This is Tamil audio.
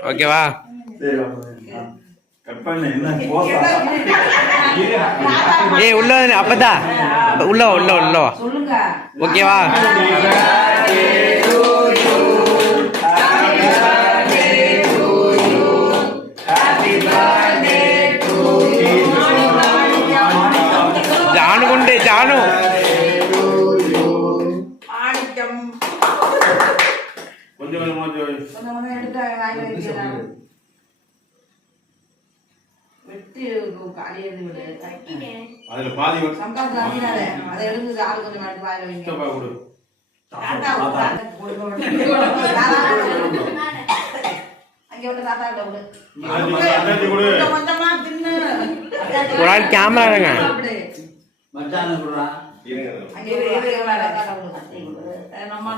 ஓகேவா? ஏய் உள்ள அப்பதா உள்ள உள்ள உள்ள ஓகேவா? ஜானு கொண்டே ஜானு கொஞ்சம் அதுல பாதி அதை எடுத்து ஆளு கொஞ்சம் வாயில வைங்க. ஒரு ஆள் கேமரா நம்ம